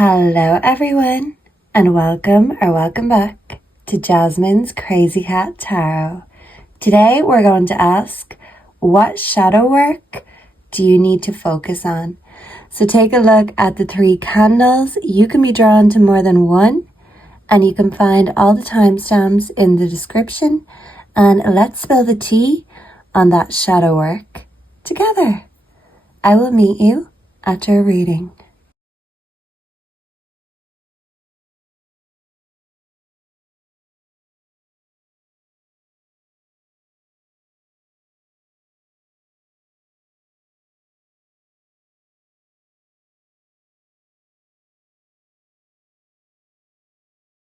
Hello everyone, and welcome back to Jasmine's Crazy Cat Tarot. Today we're going to ask, what shadow work do you need to focus on? So take a look at the 3 candles. You can be drawn to more than one, and you can find all the timestamps in the description. And let's spill the tea on that shadow work together. I will meet you at your reading.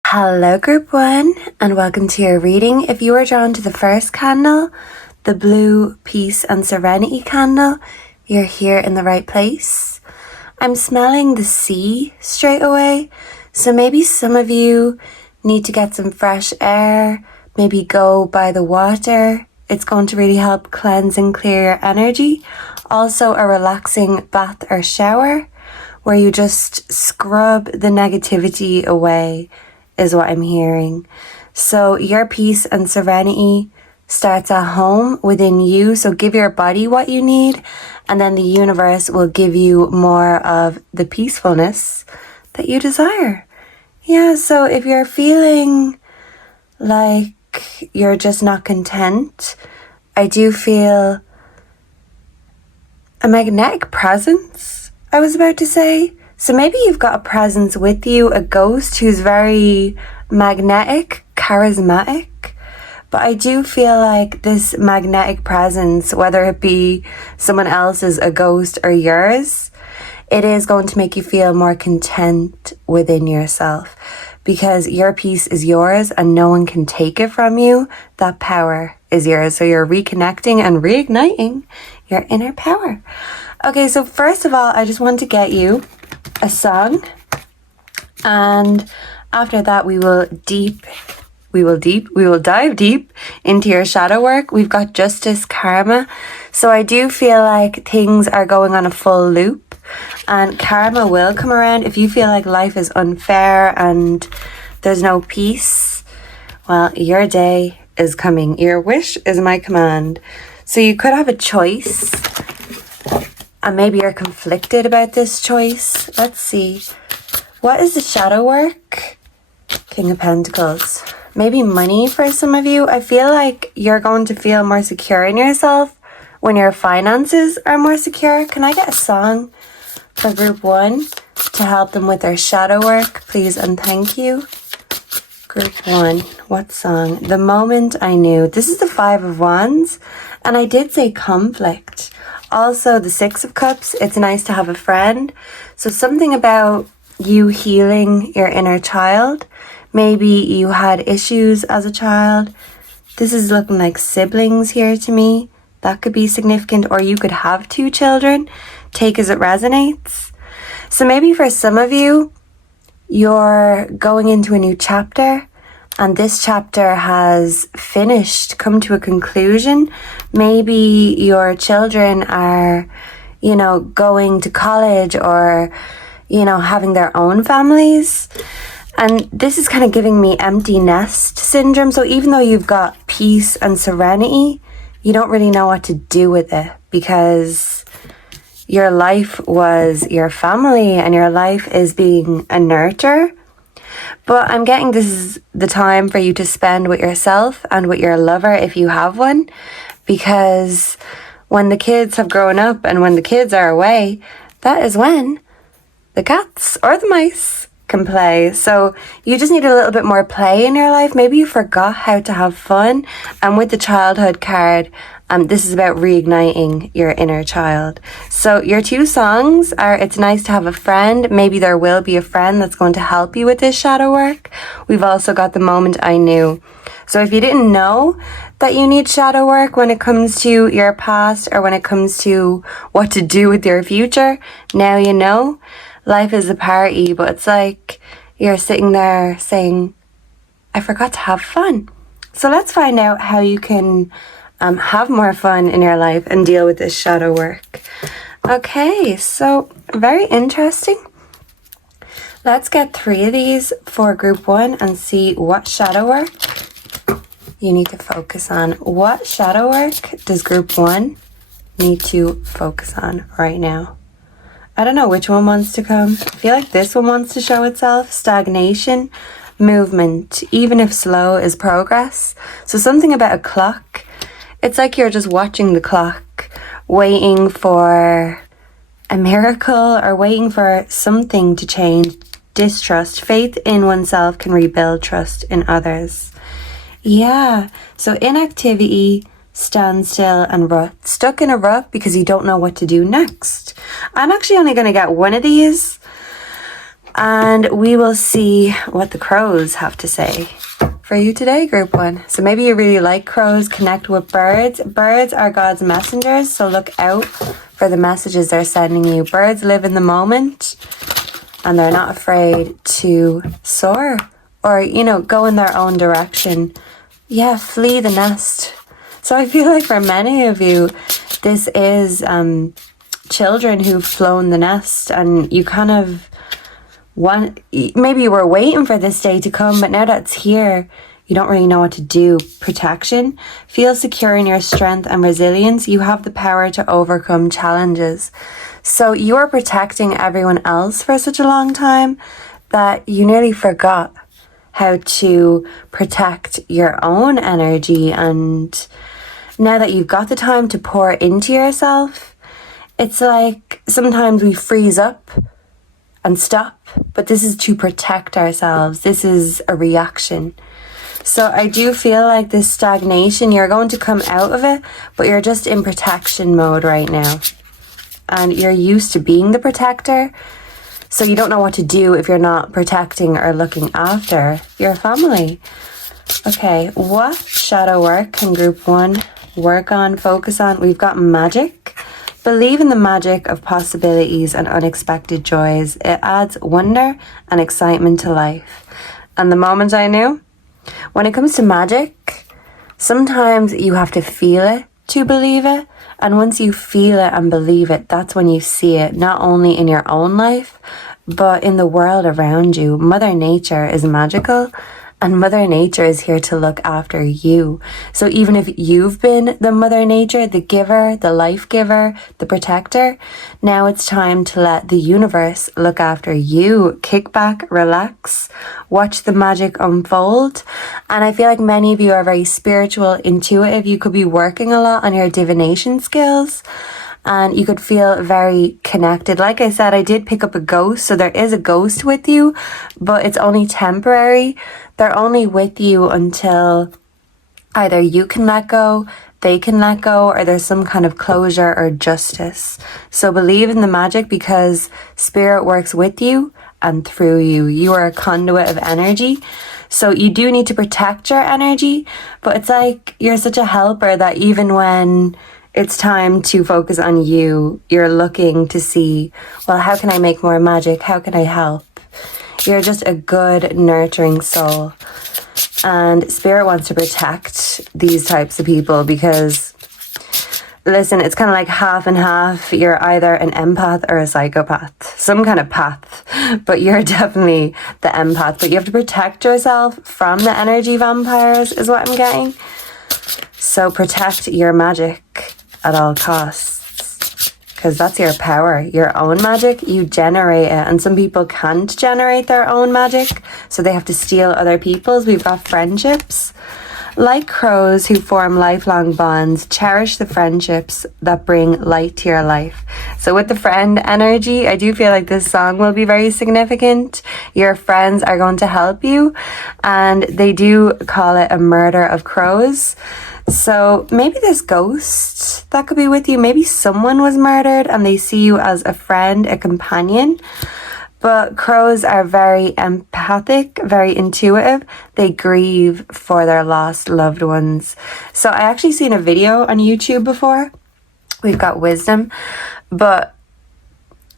Hello group 1, and welcome to your reading. If you are drawn to the first candle, the blue peace and serenity candle, you're here in the right place. I'm smelling the sea straight away, so maybe some of you need to get some fresh air, maybe go by the water. It's going to really help cleanse and clear your energy. Also a relaxing bath or shower where you just scrub the negativity away is what I'm hearing. So your peace and serenity starts at home within you. So give your body what you need, and then the universe will give you more of the peacefulness that you desire. Yeah, so if you're feeling like you're just not content, I do feel a magnetic presence, I was about to say. So maybe you've got a presence with you, a ghost who's very magnetic, charismatic. But I do feel like this magnetic presence, whether it be someone else's, a ghost, or yours, it is going to make you feel more content within yourself. Because your peace is yours and no one can take it from you. That power is yours. So you're reconnecting and reigniting your inner power. Okay, so first of all, I just want to get you a song, and after that we will dive deep into your shadow work. We've got justice, karma. So I do feel like things are going on a full loop, and karma will come around. If you feel like life is unfair and there's no peace, well, your day is coming. Your wish is my command. So you could have a choice, and maybe you're conflicted about this choice. Let's see. What is the shadow work? King of Pentacles. Maybe money for some of you. I feel like you're going to feel more secure in yourself when your finances are more secure. Can I get a song for group 1 to help them with their shadow work, please and thank you? Group 1, what song? The Moment I Knew. This is the 5 of Wands, and I did say conflict. Also, the 6 of Cups, it's nice to have a friend. So something about you healing your inner child. Maybe you had issues as a child. This is looking like siblings here to me. That could be significant, or you could have 2 children. Take as it resonates. So maybe for some of you, you're going into a new chapter, and this chapter has finished, come to a conclusion. Maybe your children are, going to college or, having their own families. And this is kind of giving me empty nest syndrome. So even though you've got peace and serenity, you don't really know what to do with it, because your life was your family and your life is being a nurture. But I'm getting this is the time for you to spend with yourself and with your lover if you have one, because when the kids have grown up and when the kids are away, that is when the cats or the mice can play. So you just need a little bit more play in your life. Maybe you forgot how to have fun. And with the childhood card, this is about reigniting your inner child. So your 2 songs are It's Nice to Have a Friend. Maybe there will be a friend that's going to help you with this shadow work. We've also got The Moment I Knew. So if you didn't know that you need shadow work when it comes to your past or when it comes to what to do with your future, now you know. Life is a party, but it's like you're sitting there saying, I forgot to have fun. So let's find out how you can have more fun in your life and deal with this shadow work. Okay, so very interesting. Let's get 3 of these for group 1 and see what shadow work you need to focus on. What shadow work does group 1 need to focus on right now? I don't know which one wants to come. I feel like this one wants to show itself. Stagnation, movement, even if slow, is progress. So something about a clock. It's like you're just watching the clock, waiting for a miracle or waiting for something to change. Distrust, faith in oneself can rebuild trust in others. Yeah, so inactivity, standstill and rut. Stuck in a rut because you don't know what to do next. I'm actually only going to get 1 of these and we will see what the crows have to say for you today, group 1. So maybe you really like crows, connect with birds. Birds are God's messengers, so look out for the messages they're sending you. Birds live in the moment and they're not afraid to soar or, you know, go in their own direction. Yeah, flee the nest. So I feel like for many of you, this is children who've flown the nest and you kind of maybe you were waiting for this day to come, but now that it's here, you don't really know what to do. Protection. Feel secure in your strength and resilience. You have the power to overcome challenges. So you are protecting everyone else for such a long time that you nearly forgot how to protect your own energy. And now that you've got the time to pour into yourself, it's like sometimes we freeze up and stop, but this is to protect ourselves. This is a reaction. So I do feel like this stagnation, you're going to come out of it, but you're just in protection mode right now. And you're used to being the protector. So you don't know what to do if you're not protecting or looking after your family. Okay, what shadow work can group 1 work on, focus on? We've got magic. Believe in the magic of possibilities and unexpected joys. It adds wonder and excitement to life. And the moment I knew, when it comes to magic, sometimes you have to feel it to believe it. And once you feel it and believe it, that's when you see it, not only in your own life, but in the world around you. Mother Nature is magical. And Mother Nature is here to look after you. So even if you've been the Mother Nature, the giver, the life giver, the protector, now it's time to let the universe look after you. Kick back, relax, watch the magic unfold. And I feel like many of you are very spiritual, intuitive. You could be working a lot on your divination skills. And you could feel very connected. Like I said, I did pick up a ghost. So there is a ghost with you, but it's only temporary. They're only with you until either you can let go, they can let go, or there's some kind of closure or justice. So believe in the magic because spirit works with you and through you. You are a conduit of energy. So you do need to protect your energy, but it's like you're such a helper that even when it's time to focus on you, you're looking to see, well, how can I make more magic? How can I help? You're just a good, nurturing soul. And Spirit wants to protect these types of people because, listen, it's kind of like half and half. You're either an empath or a psychopath. Some kind of path. But you're definitely the empath. But you have to protect yourself from the energy vampires is what I'm getting. So protect your magic at all costs, because that's your power, your own magic. You generate it, and some people can't generate their own magic, so they have to steal other people's. We've got friendships. Like crows who form lifelong bonds, cherish the friendships that bring light to your life. So with the friend energy, I do feel like this song will be very significant. Your friends are going to help you, and they do call it a murder of crows. So maybe this ghost that could be with you, maybe someone was murdered and they see you as a friend, a companion. But crows are very empathic, very intuitive. They grieve for their lost loved ones. So I actually seen a video on YouTube before. We've got wisdom. But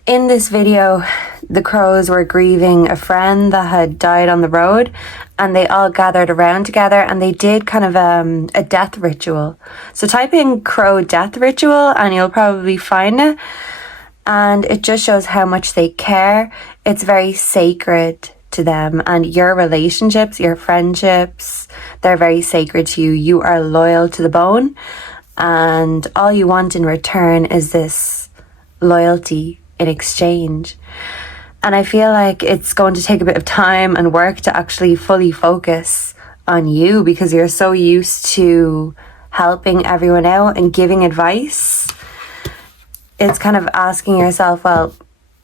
in this video, the crows were grieving a friend that had died on the road, and they all gathered around together and they did kind of a death ritual. So type in crow death ritual and you'll probably find it. and it just shows how much they care. It's very sacred to them, and your relationships, your friendships, they're very sacred to you. You are loyal to the bone, and all you want in return is this loyalty in exchange. And I feel like it's going to take a bit of time and work to actually fully focus on you, because you're so used to helping everyone out and giving advice. It's kind of asking yourself, well,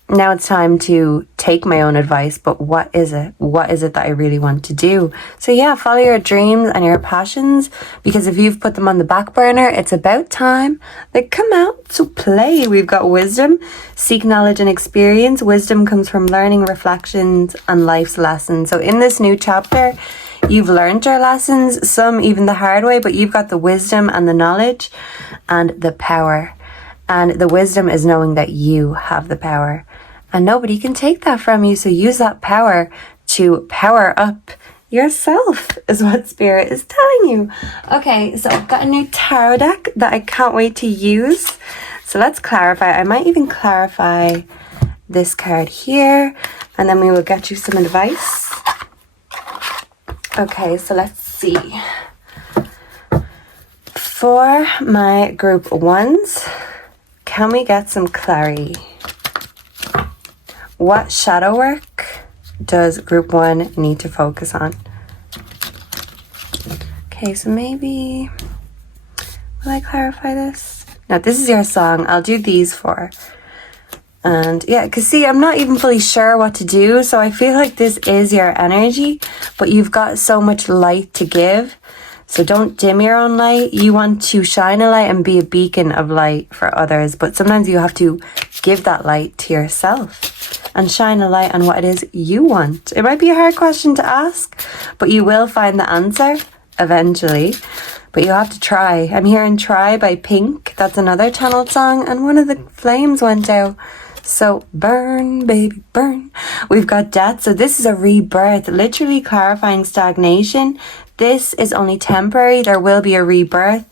now it's time to take my own advice, but what is it? What is it that I really want to do? So yeah, follow your dreams and your passions, because if you've put them on the back burner, it's about time they come out to play. We've got wisdom, seek knowledge and experience. Wisdom comes from learning, reflections, and life's lessons. So in this new chapter, you've learned your lessons, some even the hard way, but you've got the wisdom and the knowledge and the power. And the wisdom is knowing that you have the power and nobody can take that from you. So use that power to power up yourself, is what Spirit is telling you. Okay, so I've got a new tarot deck that I can't wait to use. So let's clarify. I might even clarify this card here, and then we will get you some advice. Okay, so let's see. For my group ones, can we get some clarity? What shadow work does group 1 need to focus on? Okay, so maybe, will I clarify this? No, this is your song. I'll do these 4. And yeah, because see, I'm not even fully sure what to do. So I feel like this is your energy, but you've got so much light to give. So don't dim your own light. You want to shine a light and be a beacon of light for others. But sometimes you have to give that light to yourself and shine a light on what it is you want. It might be a hard question to ask, but you will find the answer eventually. But you have to try. I'm hearing Try by Pink. That's another channeled song. And one of the flames went out. So burn, baby, burn. We've got Death. So this is a rebirth, literally clarifying stagnation. This is only temporary. There will be a rebirth.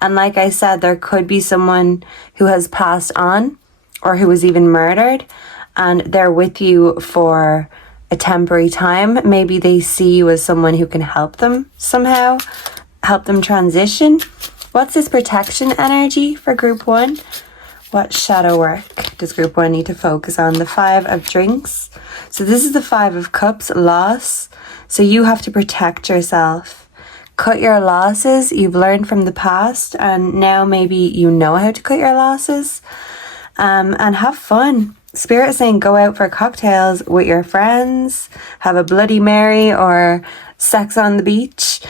And like I said, there could be someone who has passed on or who was even murdered, and they're with you for a temporary time. Maybe they see you as someone who can help them somehow, help them transition. What's this protection energy for group 1? What shadow work does group 1 need to focus on? The 5 of Drinks. So this is the 5 of Cups, loss. So you have to protect yourself. Cut your losses. You've learned from the past, and now maybe you know how to cut your losses. And have fun. Spirit is saying go out for cocktails with your friends, have a Bloody Mary or sex on the beach.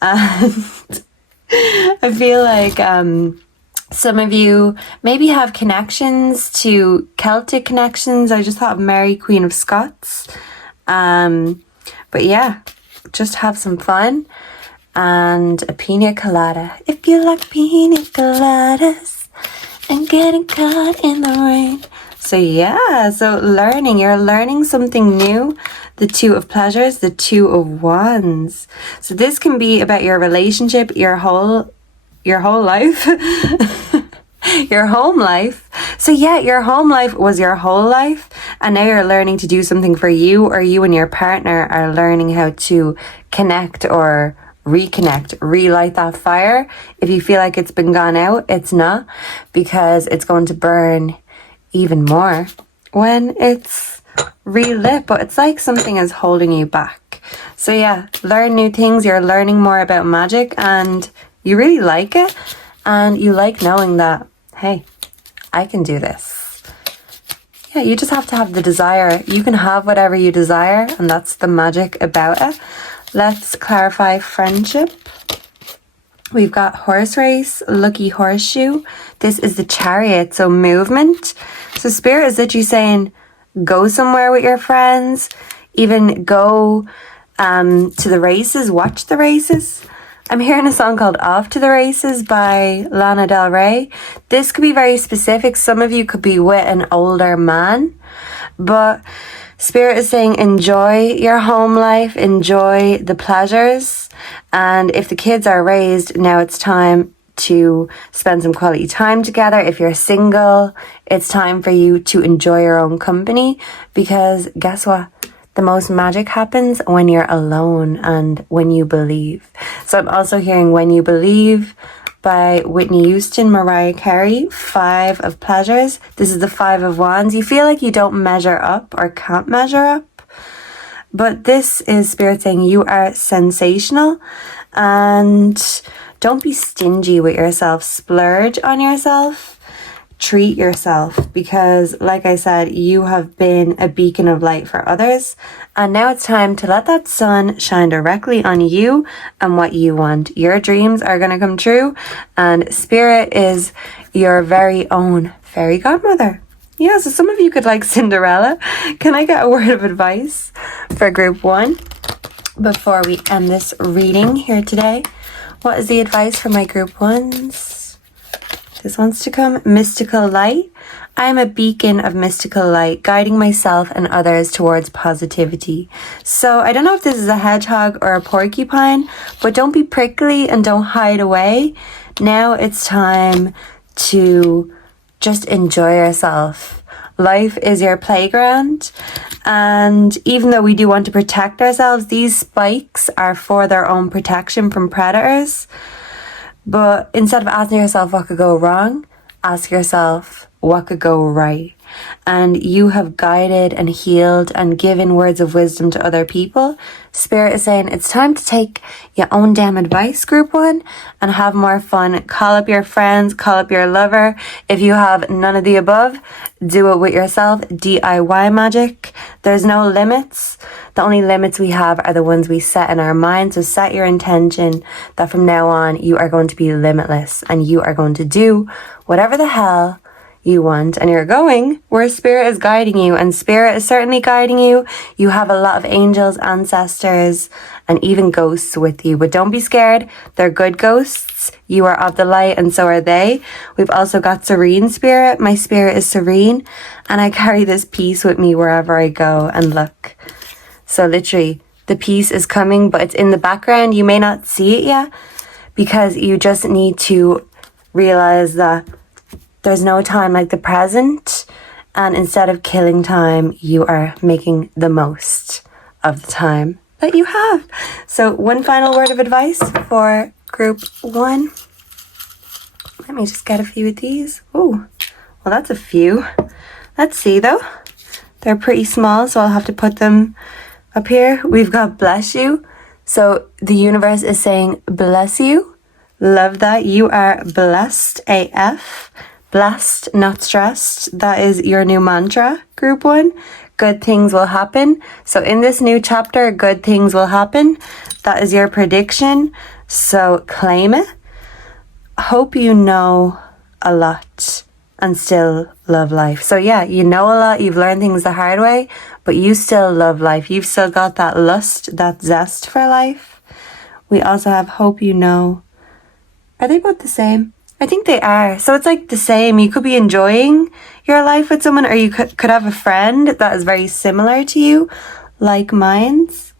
And I feel like some of you maybe have connections to Celtic connections. I just thought of Mary, Queen of Scots. But yeah, just have some fun and a pina colada. If you like pina coladas and getting caught in the rain. So yeah, so you're learning something new. The 2 of Pleasures, the 2 of Wands. So this can be about your relationship, your whole life. Your home life. So yeah, your home life was your whole life, and now you're learning to do something for you, or you and your partner are learning how to connect or reconnect, relight that fire. If you feel like it's been gone out, it's not, because it's going to burn even more when it's relit, but it's like something is holding you back. So yeah, learn new things. You're learning more about magic and you really like it, and you like knowing that, hey, I can do this. Yeah, you just have to have the desire. You can have whatever you desire, and that's the magic about it. Let's clarify friendship. We've got Horse Race, Lucky Horseshoe. This is the Chariot, so movement. So Spirit is literally saying, go somewhere with your friends, even go to the races, watch the races. I'm hearing a song called Off to the Races by Lana Del Rey. This could be very specific. Some of you could be with an older man, but Spirit is saying enjoy your home life, enjoy the pleasures. And if the kids are raised, now it's time to spend some quality time together. If you're single, it's time for you to enjoy your own company, because guess what? The most magic happens when you're alone and when you believe. So I'm also hearing When You Believe by Whitney Houston, Mariah Carey, 5 of Pleasures. This is the 5 of Wands. You feel like you don't measure up or can't measure up. But this is Spirit saying you are sensational, and don't be stingy with yourself. Splurge on yourself. Treat yourself, because like I said, you have been a beacon of light for others, and now it's time to let that sun shine directly on you and what you want. Your dreams are going to come true, and Spirit is your very own fairy godmother. Yeah, so some of you could like Cinderella. Can I get a word of advice for group 1 before we end this reading here today? What is the advice for my group 1s? This wants to come. Mystical light. I am a beacon of mystical light, guiding myself and others towards positivity. So I don't know if this is a hedgehog or a porcupine, but don't be prickly and don't hide away. Now it's time to just enjoy yourself. Life is your playground, and even though we do want to protect ourselves, these spikes are for their own protection from predators. But instead of asking yourself what could go wrong, ask yourself what could go right. And you have guided and healed and given words of wisdom to other people. Spirit is saying it's time to take your own damn advice, group 1, and have more fun. Call up your friends, call up your lover. If you have none of the above, do it with yourself. DIY magic. There's no limits. The only limits we have are the ones we set in our mind. So set your intention that from now on you are going to be limitless, and you are going to do whatever the hell you want, and you're going where Spirit is guiding you, and Spirit is certainly guiding you. You have a lot of angels, ancestors, and even ghosts with you, but don't be scared. They're good ghosts. You are of the light, and so are they. We've also got serene spirit. My spirit is serene, and I carry this peace with me wherever I go. And look, so literally the peace is coming, but it's in the background. You may not see it yet, because you just need to realize that there's no time like the present, and instead of killing time, you are making the most of the time that you have. So one final word of advice for group 1. Let me just get a few of these. Oh, well, that's a few. Let's see though. They're pretty small, so I'll have to put them up here. We've got bless you. So the universe is saying bless you. Love that. You are blessed AF. Blessed, not stressed. That is your new mantra, group 1. Good things will happen. So in this new chapter, good things will happen. That is your prediction. So claim it. Hope you know a lot and still love life. So yeah, you know a lot. You've learned things the hard way, but you still love life. You've still got that lust, that zest for life. We also have hope you know. Are they both the same? I think they are. So it's like the same. You could be enjoying your life with someone, or you could have a friend that is very similar to you, like minds.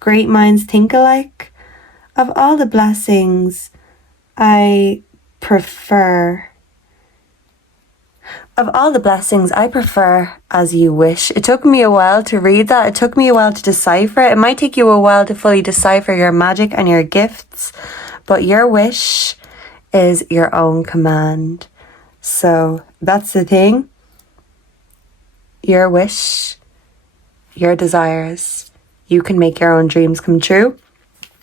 Great minds think alike. Of all the blessings, I prefer as you wish. It took me a while to read that. It took me a while to decipher it. It might take you a while to fully decipher your magic and your gifts, but your wish is your own command. So that's the thing. Your wish, your desires. You can make your own dreams come true.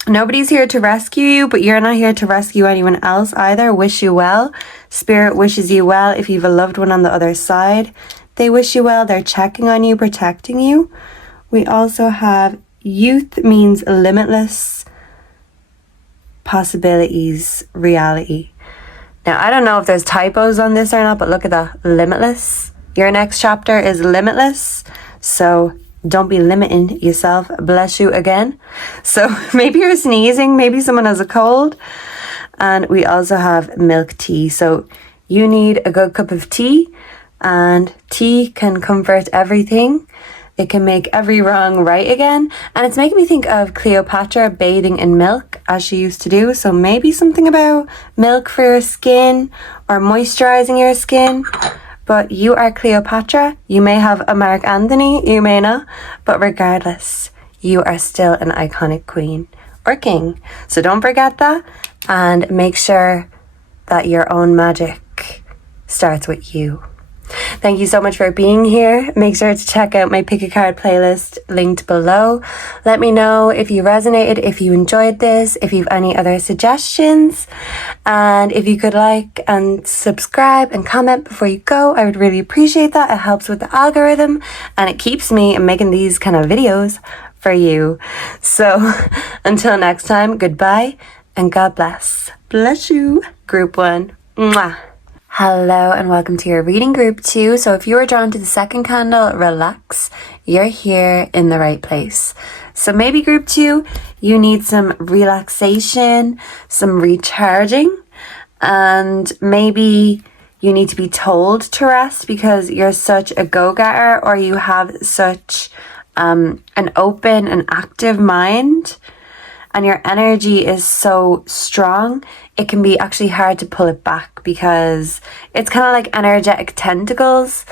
Nobody's here to rescue you, but you're not here to rescue anyone else either. Wish you well. Spirit wishes you well. If you have a loved one on the other side, they wish you well. They're checking on you, protecting you. We also have youth means limitless possibilities, reality. Now, I don't know if there's typos on this or not, but look at that. Limitless. Your next chapter is limitless. So don't be limiting yourself. Bless you again. So maybe you're sneezing. Maybe someone has a cold. And we also have milk tea. So you need a good cup of tea. And tea can comfort everything. It can make every wrong right again. And it's making me think of Cleopatra bathing in milk as she used to do. So maybe something about milk for your skin or moisturizing your skin. But you are Cleopatra. You may have a Mark Anthony, you may not. But regardless, you are still an iconic queen or king. So don't forget that, and make sure that your own magic starts with you. Thank you so much for being here. Make sure to check out my Pick a Card playlist linked below. Let me know if you resonated, if you enjoyed this, if you have any other suggestions. And if you could like and subscribe and comment before you go, I would really appreciate that. It helps with the algorithm and it keeps me making these kind of videos for you. So until next time, goodbye and God bless. Bless you. Group 1. Mwah. Hello and welcome to your reading group 2. So if you were drawn to the second candle, relax. You're here in the right place. So maybe group 2, you need some relaxation, some recharging, and maybe you need to be told to rest because you're such a go-getter or you have such an open and active mind and your energy is so strong. It can be actually hard to pull it back because it's kind of like energetic tentacles,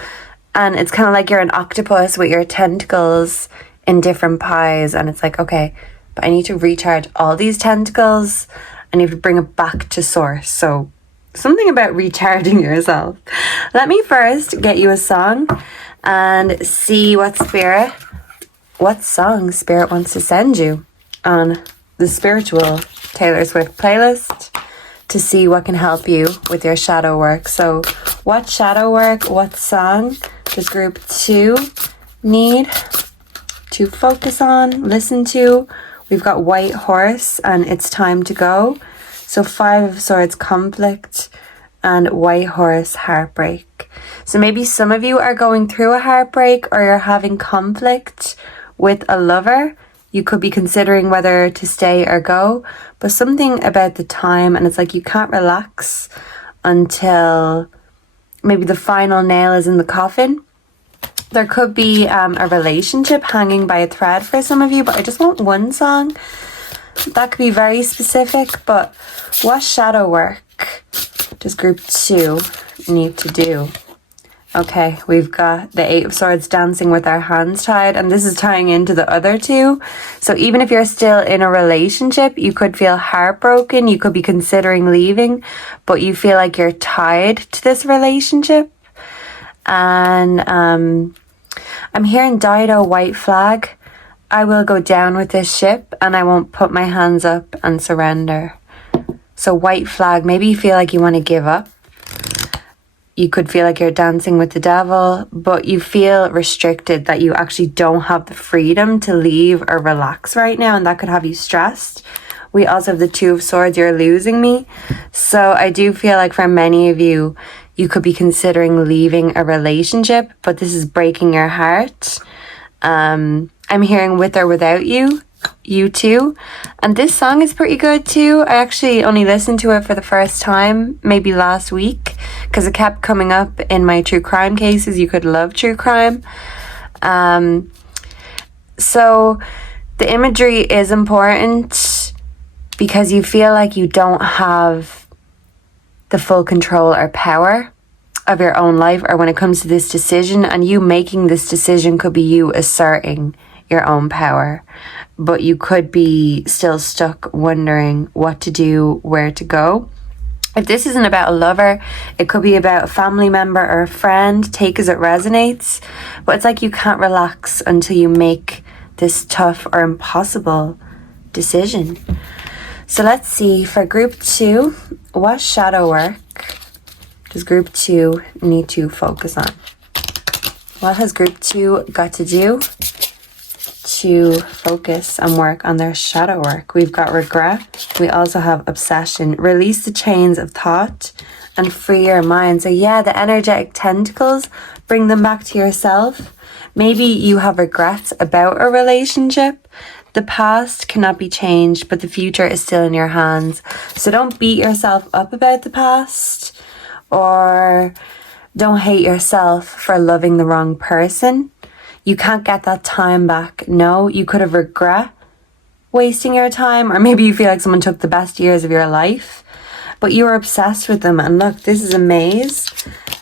and it's kind of like you're an octopus with your tentacles in different pies, and it's like, okay, but I need to recharge all these tentacles. I need to bring it back to source. So something about recharging yourself. Let me first get you a song and see what song Spirit wants to send you on the spiritual Taylor Swift playlist to see what can help you with your shadow work. So what shadow work, what song does group 2 need to focus on, listen to? We've got White Horse and It's Time to Go. So 5 of Swords, conflict, and White Horse, heartbreak. So maybe some of you are going through a heartbreak or you're having conflict with a lover. You could be considering whether to stay or go, but something about the time, and it's like you can't relax until maybe the final nail is in the coffin. There could be a relationship hanging by a thread for some of you, but I just want one song. That could be very specific, but what shadow work does group 2 need to do? Okay, we've got the 8 of Swords dancing with our hands tied, and this is tying into the other 2. So even if you're still in a relationship, you could feel heartbroken, you could be considering leaving, but you feel like you're tied to this relationship. And I'm hearing Dido, white flag. I will go down with this ship and I won't put my hands up and surrender. So white flag, maybe you feel like you want to give up. You could feel like you're dancing with the devil, but you feel restricted, that you actually don't have the freedom to leave or relax right now, and that could have you stressed. We also have the 2 of Swords, you're losing me. So I do feel like for many of you, you could be considering leaving a relationship, but this is breaking your heart. I'm hearing with or without you, you too. And this song is pretty good too. I actually only listened to it for the first time, maybe last week, because it kept coming up in my true crime cases. You could love true crime. So the imagery is important because you feel like you don't have the full control or power of your own life, or when it comes to this decision, and you making this decision could be you asserting your own power, but you could be still stuck wondering what to do, where to go. If this isn't about a lover, it could be about a family member or a friend. Take as it resonates, but it's like you can't relax until you make this tough or impossible decision. So let's see, for group 2, what shadow work does group 2 need to focus on? What has group 2 got to do to focus and work on their shadow work? We've got regret. We also have obsession. Release the chains of thought and free your mind. So yeah, the energetic tentacles, bring them back to yourself. Maybe you have regrets about a relationship. The past cannot be changed, but the future is still in your hands. So don't beat yourself up about the past, or don't hate yourself for loving the wrong person. you can't get that time back. No, you could have regret wasting your time, or maybe you feel like someone took the best years of your life, but you were obsessed with them. And look, this is a maze,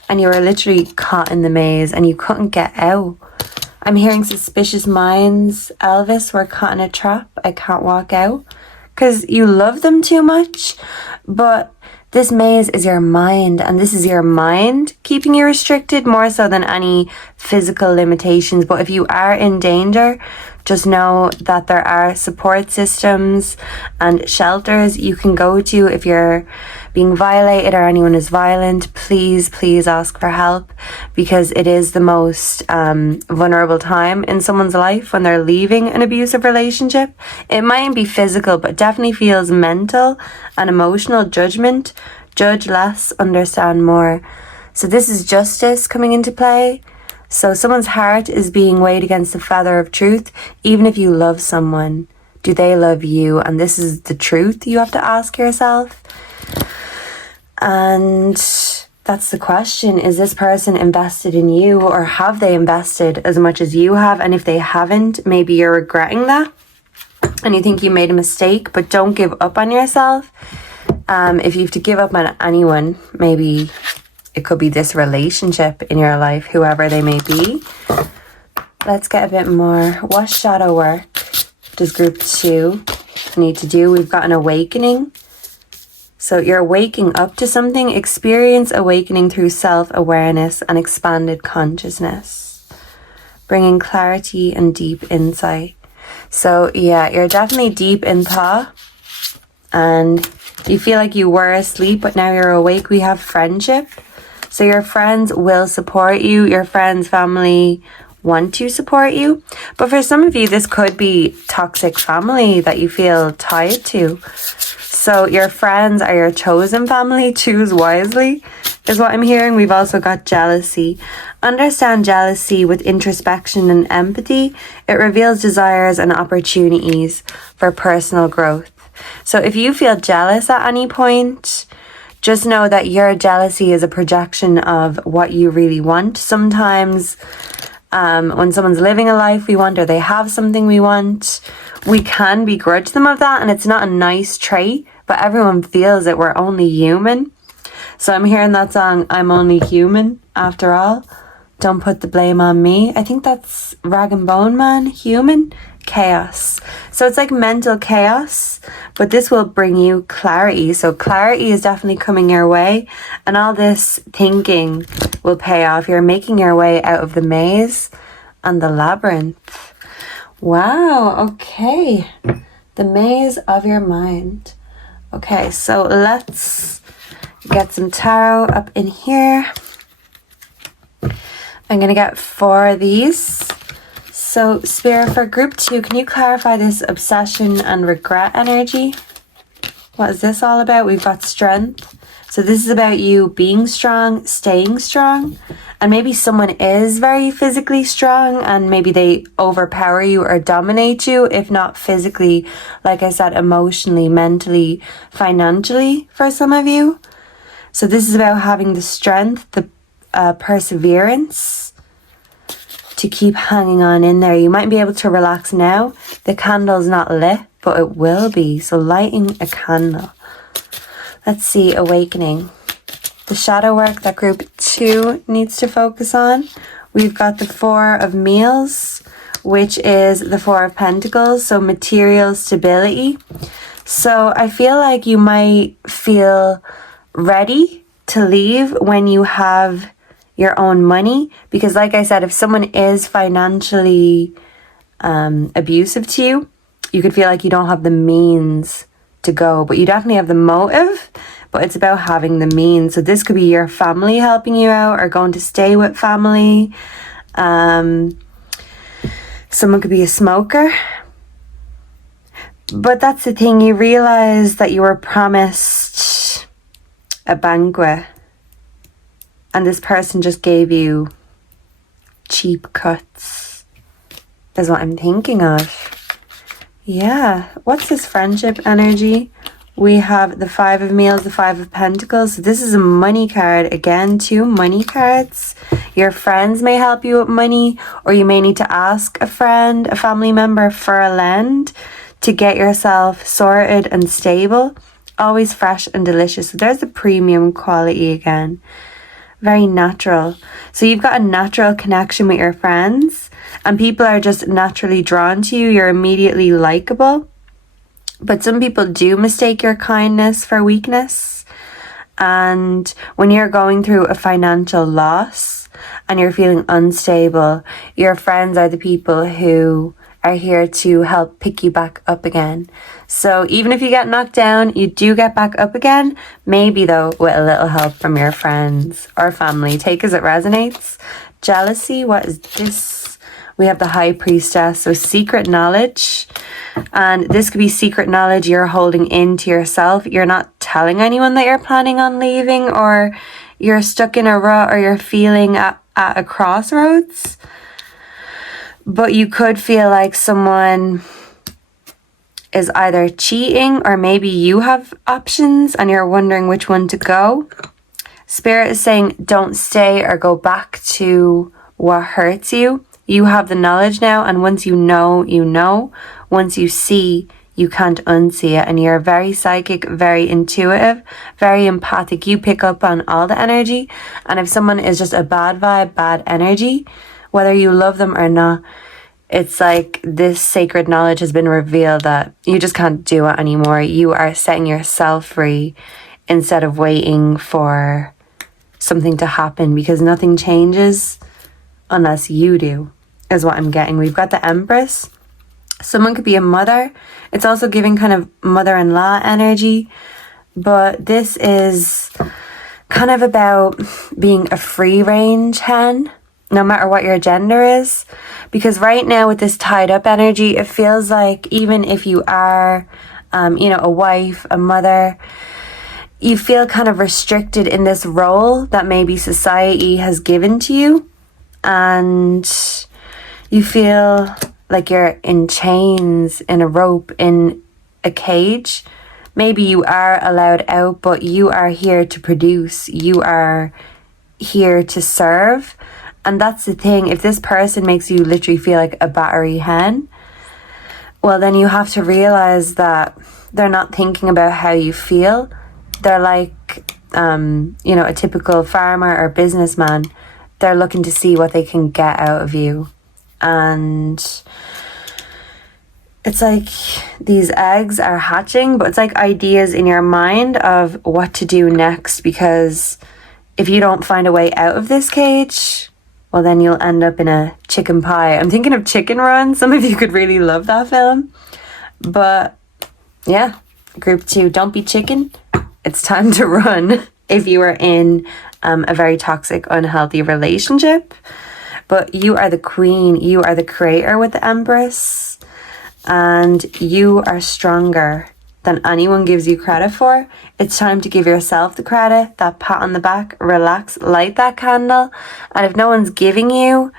and you were literally caught in the maze and you couldn't get out. I'm hearing suspicious minds. Elvis, we're caught in a trap. I can't walk out. Because you love them too much. But this maze is your mind, and this is your mind keeping you restricted more so than any physical limitations. But if you are in danger, just know that there are support systems and shelters you can go to if you're being violated or anyone is violent. Please ask for help, because it is the most vulnerable time in someone's life when they're leaving an abusive relationship. It mightn't be physical, but definitely feels mental and emotional. Judgment. Judge less, understand more. So this is justice coming into play. So someone's heart is being weighed against the feather of truth. Even if you love someone, do they love you? And this is the truth you have to ask yourself. And that's the question. Is this person invested in you, or have they invested as much as you have? And if they haven't, maybe you're regretting that and you think you made a mistake, but don't give up on yourself. If you have to give up on anyone, maybe it could be this relationship in your life, whoever they may be. Let's get a bit more. What shadow work does group 2 need to do? We've got an awakening. So you're waking up to something. Experience awakening through self-awareness and expanded consciousness, bringing clarity and deep insight. So yeah, you're definitely deep in thought, and you feel like you were asleep, but now you're awake. We have friendship. So your friends will support you. Your friends, family want to support you. But for some of you, this could be toxic family that you feel tied to. So your friends are your chosen family. Choose wisely is what I'm hearing. We've also got jealousy. Understand jealousy with introspection and empathy. It reveals desires and opportunities for personal growth. So if you feel jealous at any point, just know that your jealousy is a projection of what you really want. Sometimes when someone's living a life we want, or they have something we want, we can begrudge them of that, and it's not a nice trait, but everyone feels it. We're only human. So I'm hearing that song, I'm Only Human After All. Don't put the blame on me. I think that's Rag and Bone Man. Human chaos. So it's like mental chaos, but this will bring you clarity. So clarity is definitely coming your way, and all this thinking will pay off. You're making your way out of the maze and the labyrinth. Wow, okay. The maze of your mind. Okay, so let's get some tarot up in here. I'm going to get 4 of these. So Spirit, for group 2, can you clarify this obsession and regret energy? What is this all about? We've got strength. So this is about you being strong, staying strong. And maybe someone is very physically strong and maybe they overpower you or dominate you, if not physically, like I said, emotionally, mentally, financially for some of you. So this is about having the strength, the perseverance to keep hanging on in there. You might be able to relax now. The candle's not lit, but it will be. So lighting a candle. Let's see, awakening. The shadow work that group 2 needs to focus on. We've got the 4 of meals, which is the 4 of pentacles. So material stability. So I feel like you might feel ready to leave when you have your own money, because like I said, if someone is financially abusive to you, you could feel like you don't have the means to go, but you definitely have the motive, but it's about having the means. So this could be your family helping you out, or going to stay with family. Someone could be a smoker, but that's the thing, you realize that you were promised a banquet and this person just gave you cheap cuts, is what I'm thinking of. Yeah. What's this friendship energy? We have the Five of Meals, the Five of Pentacles. So this is a money card. Again, 2 money cards. Your friends may help you with money, or you may need to ask a friend, a family member for a lend to get yourself sorted and stable. Always fresh and delicious. So there's the premium quality again. Very natural. So you've got a natural connection with your friends, and people are just naturally drawn to you. You're immediately likable. But some people do mistake your kindness for weakness. And when you're going through a financial loss and you're feeling unstable, your friends are the people who are here to help pick you back up again. So even if you get knocked down, you do get back up again. Maybe though with a little help from your friends or family. Take as it resonates. Jealousy, what is this? We have the High Priestess, so secret knowledge. And this could be secret knowledge you're holding into yourself. You're not telling anyone that you're planning on leaving, or you're stuck in a rut, or you're feeling at a crossroads. But you could feel like someone is either cheating, or maybe you have options and you're wondering which one to go. Spirit is saying don't stay or go back to what hurts you. You have the knowledge now, and once you know, you know. Once you see, you can't unsee it. And you're very psychic, very intuitive, very empathic. You pick up on all the energy. And if someone is just a bad vibe, bad energy, whether you love them or not, it's like this sacred knowledge has been revealed that you just can't do it anymore. You are setting yourself free instead of waiting for something to happen, because nothing changes unless you do, is what I'm getting. We've got the Empress. Someone could be a mother. It's also giving kind of mother-in-law energy. But this is kind of about being a free-range hen, no matter what your gender is. Because right now with this tied-up energy, it feels like even if you are, a wife, a mother, you feel kind of restricted in this role that maybe society has given to you. And you feel like you're in chains, in a rope, in a cage. Maybe you are allowed out, but you are here to produce. You are here to serve. And that's the thing. If this person makes you literally feel like a battery hen, well, then you have to realize that they're not thinking about how you feel. They're like, a typical farmer or businessman. They're looking to see what they can get out of you. And it's like these eggs are hatching, but it's like ideas in your mind of what to do next. Because if you don't find a way out of this cage, well, then you'll end up in a chicken pie. I'm thinking of Chicken Run. Some of you could really love that film. But yeah, group 2, don't be chicken. It's time to run if you are in a very toxic, unhealthy relationship. But you are the queen. You are the creator with the Empress. And you are stronger than anyone gives you credit for. It's time to give yourself the credit, that pat on the back, relax, light that candle. And if no one's giving you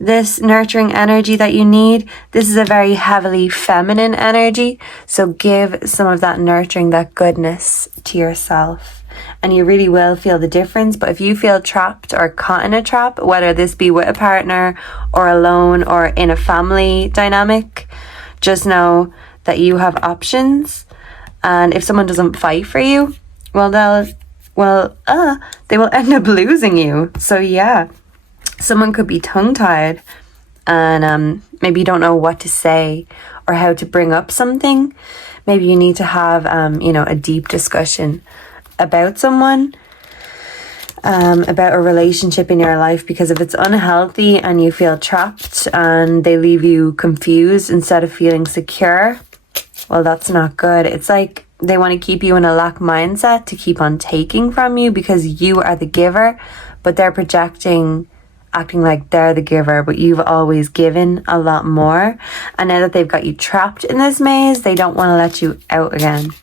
this nurturing energy that you need, this is a very heavily feminine energy. So give some of that nurturing, that goodness to yourself. And you really will feel the difference. But if you feel trapped or caught in a trap, whether this be with a partner or alone or in a family dynamic, just know that you have options. And if someone doesn't fight for you, well, they will end up losing you. So yeah, someone could be tongue-tied and maybe you don't know what to say or how to bring up something. Maybe you need to have, a deep discussion about someone, about a relationship in your life. Because if it's unhealthy and you feel trapped and they leave you confused instead of feeling secure, well, that's not good. It's like they want to keep you in a lack mindset to keep on taking from you because you are the giver, but they're projecting, acting like they're the giver, but you've always given a lot more. And now that they've got you trapped in this maze, they don't want to let you out again.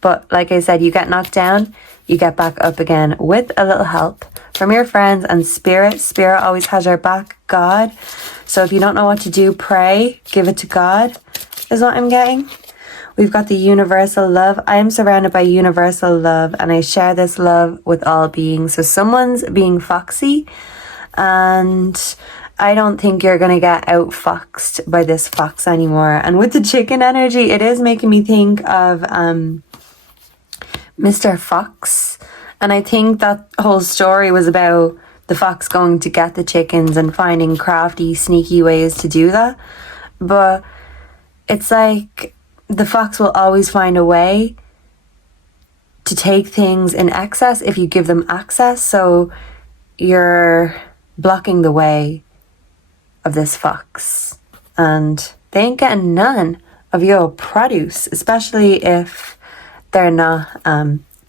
But like I said, you get knocked down, you get back up again with a little help from your friends and spirit. Spirit always has your back, God. So if you don't know what to do, pray, give it to God, is what I'm getting. We've got the universal love. I am surrounded by universal love and I share this love with all beings. So someone's being foxy and I don't think you're going to get outfoxed by this fox anymore. And with the chicken energy, it is making me think of Mr. Fox. And I think that whole story was about the fox going to get the chickens and finding crafty, sneaky ways to do that. But it's like the fox will always find a way to take things in excess if you give them access. So you're blocking the way of this fox. And they ain't getting none of your produce, especially if they're not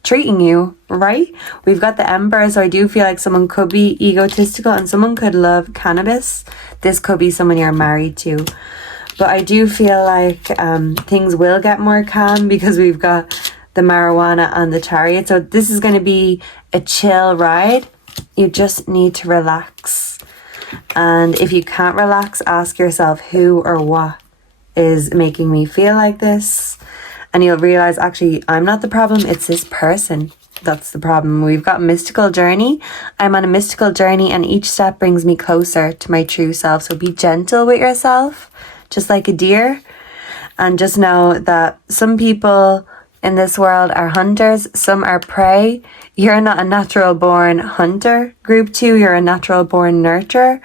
treating you right. We've got the Emperor, so I do feel like someone could be egotistical and someone could love cannabis. This could be someone you're married to. But I do feel like things will get more calm because we've got the marijuana and the Chariot. So this is going to be a chill ride. You just need to relax. And if you can't relax, ask yourself who or what is making me feel like this. And you'll realize, actually, I'm not the problem. It's this person that's the problem. We've got mystical journey. I'm on a mystical journey and each step brings me closer to my true self. So be gentle with yourself, just like a deer. And just know that some people in this world are hunters, some are prey. You're not a natural born hunter. Group 2, you're a natural born nurturer.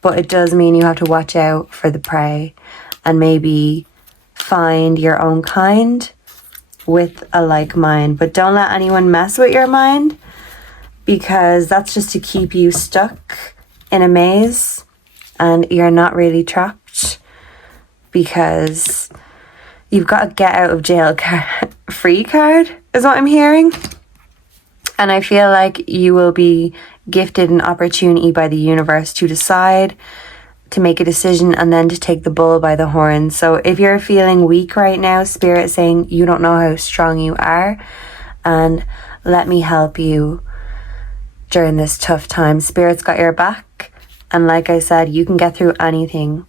But it does mean you have to watch out for the prey and maybe find your own kind with a like mind. But don't let anyone mess with your mind, because that's just to keep you stuck in a maze and you're not really trapped, because you've got a get out of jail free card is what I'm hearing. And I feel like you will be gifted an opportunity by the universe to decide, to make a decision, and then to take the bull by the horns. So if you're feeling weak right now, Spirit is saying you don't know how strong you are, and let me help you during this tough time. Spirit's got your back, and like I said, you can get through anything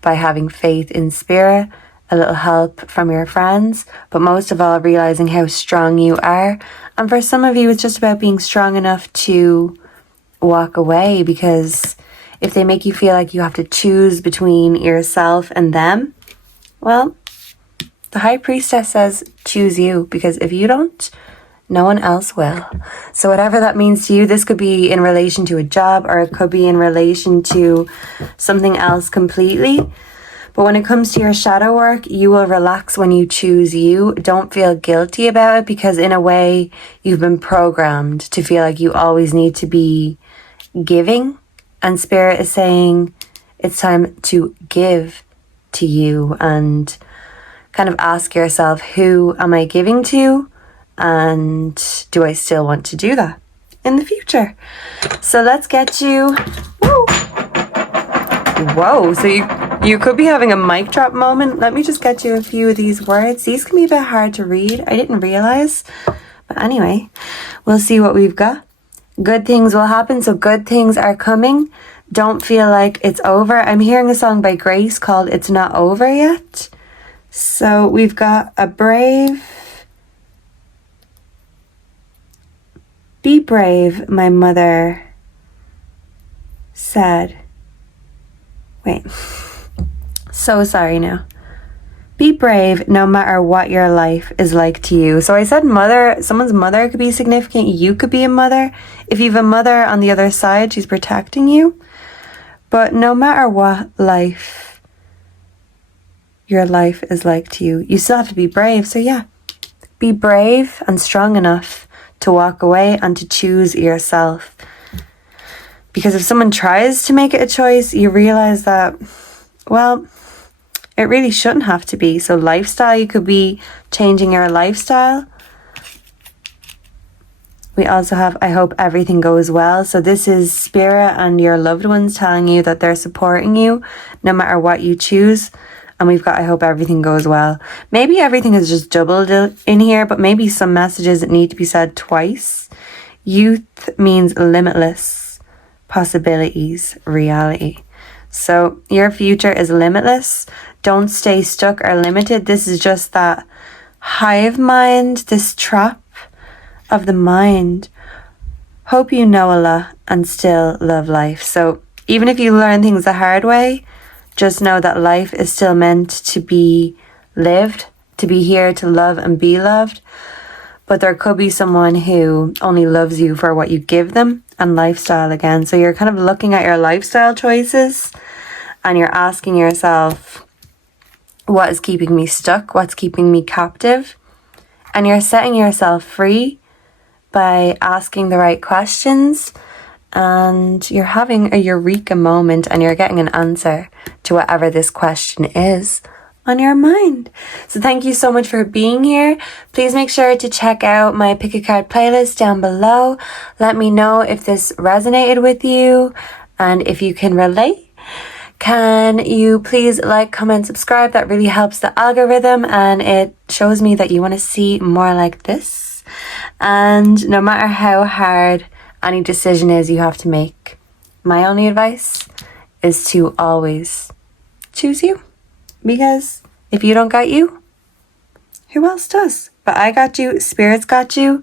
by having faith in Spirit, a little help from your friends, but most of all, realizing how strong you are. And for some of you, it's just about being strong enough to walk away, because if they make you feel like you have to choose between yourself and them, well, the High Priestess says choose you, because if you don't, no one else will. So whatever that means to you, this could be in relation to a job or it could be in relation to something else completely. But when it comes to your shadow work, you will relax when you choose you. Don't feel guilty about it, because in a way you've been programmed to feel like you always need to be giving. And Spirit is saying it's time to give to you and kind of ask yourself, who am I giving to? And do I still want to do that in the future? So let's get you... Whoa, so you could be having a mic drop moment. Let me just get you a few of these words. These can be a bit hard to read. I didn't realize. But anyway, we'll see what we've got. Good things will happen, so good things are coming. Don't feel like it's over. I'm hearing a song by Grace called It's Not Over Yet. So we've got a brave... Be brave, my mother said. Wait. So sorry now. Be brave no matter what your life is like to you. So I said mother, someone's mother could be significant. You could be a mother. If you have a mother on the other side, she's protecting you. But no matter what your life is like to you, you still have to be brave. So yeah, be brave and strong enough to walk away and to choose yourself. Because if someone tries to make it a choice, you realize that, well, it really shouldn't have to be. So lifestyle, you could be changing your lifestyle. We also have, I hope everything goes well. So this is Spirit and your loved ones telling you that they're supporting you no matter what you choose. And we've got, I hope everything goes well. Maybe everything is just doubled in here, but maybe some messages need to be said twice. Youth means limitless possibilities, reality. So your future is limitless. Don't stay stuck or limited. This is just that hive mind, this trap of the mind. Hope you know Allah and still love life. So even if you learn things the hard way, just know that life is still meant to be lived, to be here to love and be loved. But there could be someone who only loves you for what you give them, and lifestyle again. So you're kind of looking at your lifestyle choices and you're asking yourself, what is keeping me stuck? What's keeping me captive? And you're setting yourself free by asking the right questions, and you're having a eureka moment and you're getting an answer to whatever this question is on your mind. So thank you so much for being here. Please make sure to check out my pick a card playlist down below. Let me know if this resonated with you and if you can relate. Can you please like, comment, subscribe? That really helps the algorithm and it shows me that you want to see more like this. And no matter how hard any decision is you have to make, my only advice is to always choose you. Because if you don't got you, who else does? But I got you, Spirit's got you,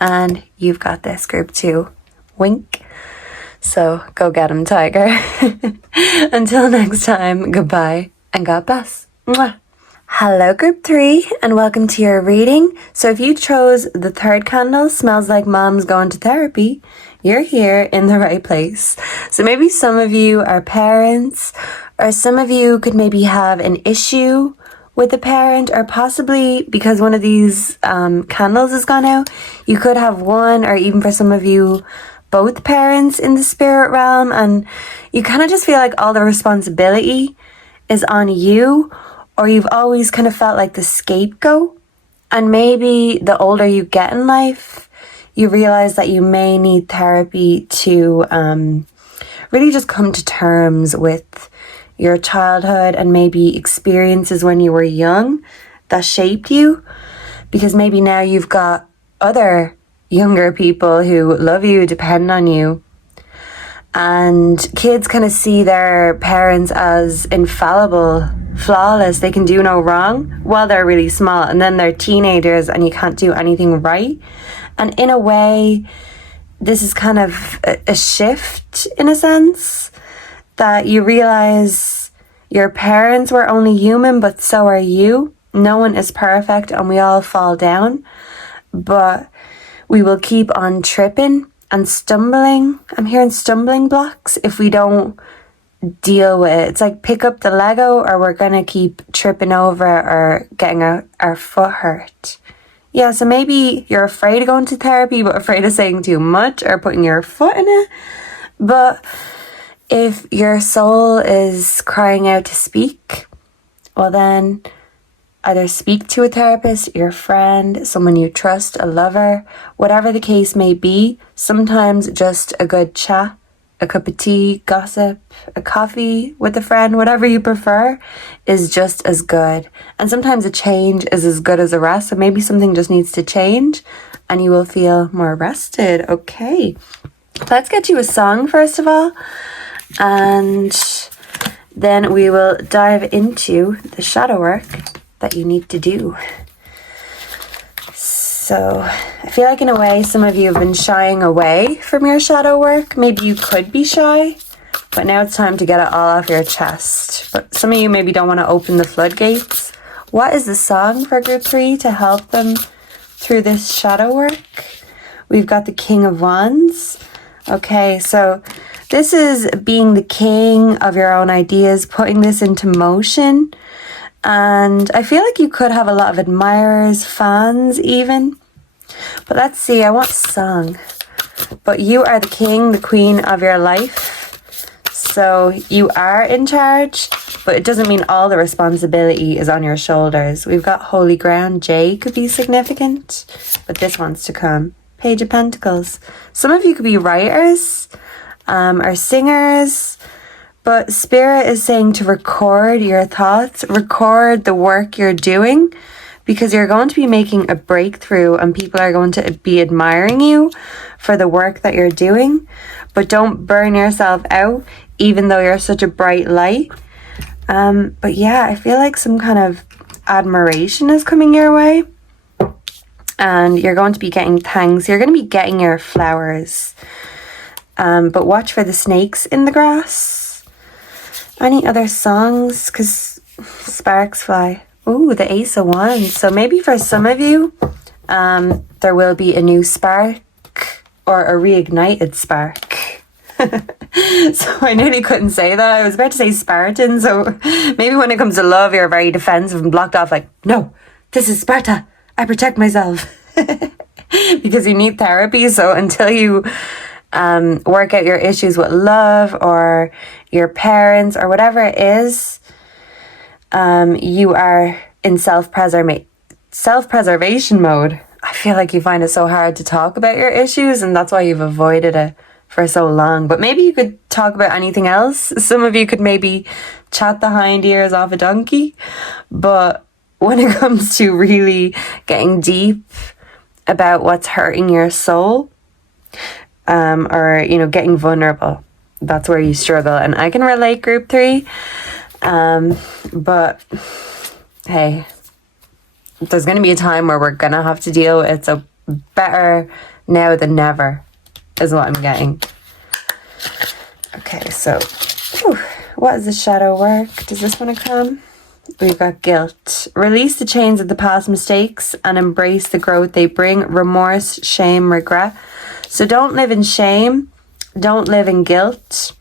and you've got this group too. Wink. So go get him, tiger. Until next time, goodbye and God bless. Mwah. Hello group 3 and welcome to your reading. So if you chose the third candle, smells like mom's going to therapy, you're here in the right place. So maybe some of you are parents, or some of you could maybe have an issue with a parent, or possibly because one of these candles has gone out, you could have one, or even for some of you, both parents in the spirit realm, and you kind of just feel like all the responsibility is on you, or you've always kind of felt like the scapegoat. And maybe the older you get in life, you realize that you may need therapy to really just come to terms with your childhood and maybe experiences when you were young that shaped you, because maybe now you've got other younger people who love you, depend on you, and kids kind of see their parents as infallible, flawless, they can do no wrong while they're really small, and then they're teenagers and you can't do anything right. And in a way, this is kind of a shift in a sense, that you realize your parents were only human, but so are you. No one is perfect and we all fall down, but we will keep on tripping and stumbling. I'm hearing stumbling blocks if we don't deal with it. It's like pick up the Lego or we're going to keep tripping over or getting our foot hurt. Yeah, so maybe you're afraid of going to therapy but afraid of saying too much or putting your foot in it. But if your soul is crying out to speak, well then either speak to a therapist, your friend, someone you trust, a lover, whatever the case may be. Sometimes just a good chat, a cup of tea, gossip, a coffee with a friend, whatever you prefer, is just as good. And sometimes a change is as good as a rest. So maybe something just needs to change and you will feel more rested. Okay, let's get you a song first of all. And then we will dive into the shadow work that you need to do. So I feel like in a way some of you have been shying away from your shadow work. Maybe you could be shy, but now it's time to get it all off your chest. But some of you maybe don't want to open the floodgates. What is the song for group 3 to help them through this shadow work? We've got the King of Wands. Okay, so this is being the king of your own ideas, putting this into motion. And I feel like you could have a lot of admirers, fans even. But let's see, I want song. But you are the king, the queen of your life. So you are in charge, but it doesn't mean all the responsibility is on your shoulders. We've got holy ground. J could be significant, but this wants to come. Page of Pentacles. Some of you could be writers or singers. But Spirit is saying to record your thoughts, record the work you're doing, because you're going to be making a breakthrough and people are going to be admiring you for the work that you're doing. But don't burn yourself out, even though you're such a bright light. But yeah, I feel like some kind of admiration is coming your way. And you're going to be getting thanks. You're going to be getting your flowers. But watch for the snakes in the grass. Any other songs? Because sparks fly. Ooh, the Ace of Wands. So maybe for some of you, there will be a new spark or a reignited spark. So I nearly couldn't say that. I was about to say Spartan. So maybe when it comes to love, you're very defensive and blocked off like, no, this is Sparta. I protect myself. Because you need therapy. So until you work out your issues with love or your parents or whatever it is, you are in self-preservation mode. I feel like you find it so hard to talk about your issues, and that's why you've avoided it for so long. But maybe you could talk about anything else. Some of you could maybe chat the hind ears off a donkey. But when it comes to really getting deep about what's hurting your soul, or, you know, getting vulnerable, that's where you struggle. And I can relate, group 3. But hey, there's going to be a time where we're going to have to deal with it. So better now than never is what I'm getting. Okay, so what is the shadow work? Does this want to come? We've got guilt. Release the chains of the past mistakes and embrace the growth they bring. Remorse, shame, regret. So don't live in shame. Don't live in guilt.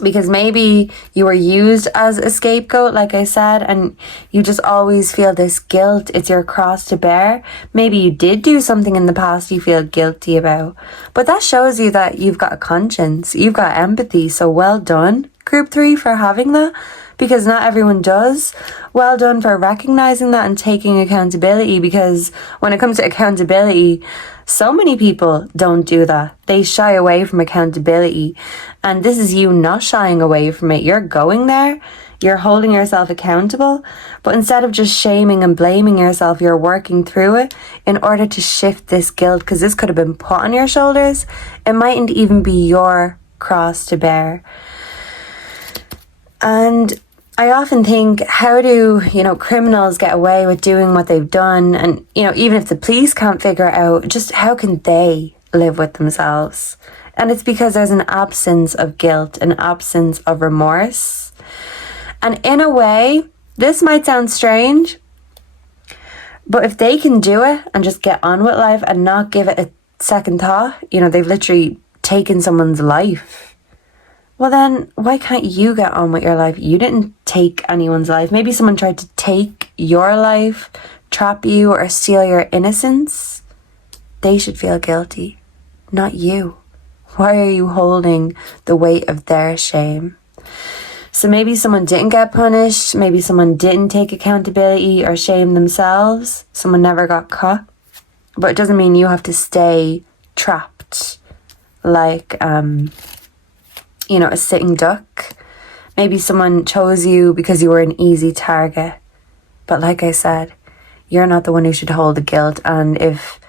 Because maybe you were used as a scapegoat, like I said, and you just always feel this guilt. It's your cross to bear. Maybe you did do something in the past you feel guilty about. But that shows you that you've got a conscience. You've got empathy. So well done, group 3, for having that. Because not everyone does. Well done for recognizing that and taking accountability. Because when it comes to accountability, so many people don't do that. They shy away from accountability. And this is you not shying away from it. You're going there. You're holding yourself accountable. But instead of just shaming and blaming yourself, you're working through it in order to shift this guilt. Because this could have been put on your shoulders. It mightn't even be your cross to bear. And I often think, how do, criminals get away with doing what they've done? And, even if the police can't figure it out, just how can they live with themselves? And it's because there's an absence of guilt, an absence of remorse. And in a way, this might sound strange, but if they can do it and just get on with life and not give it a second thought, they've literally taken someone's life. Well then, why can't you get on with your life? You didn't take anyone's life. Maybe someone tried to take your life, trap you, or steal your innocence. They should feel guilty, not you. Why are you holding the weight of their shame? So maybe someone didn't get punished. Maybe someone didn't take accountability or shame themselves. Someone never got caught. But it doesn't mean you have to stay trapped like a sitting duck. Maybe someone chose you because you were an easy target. But like I said, you're not the one who should hold the guilt. And if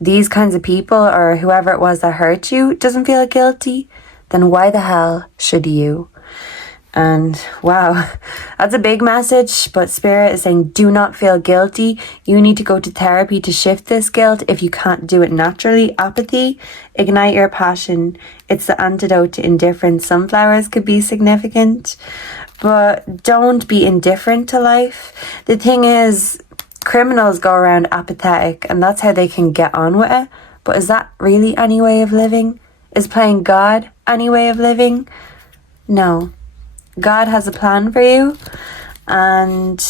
these kinds of people or whoever it was that hurt you doesn't feel guilty, then why the hell should you? And wow, that's a big message, but Spirit is saying do not feel guilty. You need to go to therapy to shift this guilt if you can't do it naturally. Apathy, ignite your passion. It's the antidote to indifference. Sunflowers could be significant, but don't be indifferent to life. The thing is, criminals go around apathetic and that's how they can get on with it. But is that really any way of living? Is playing God any way of living? No. God has a plan for you, and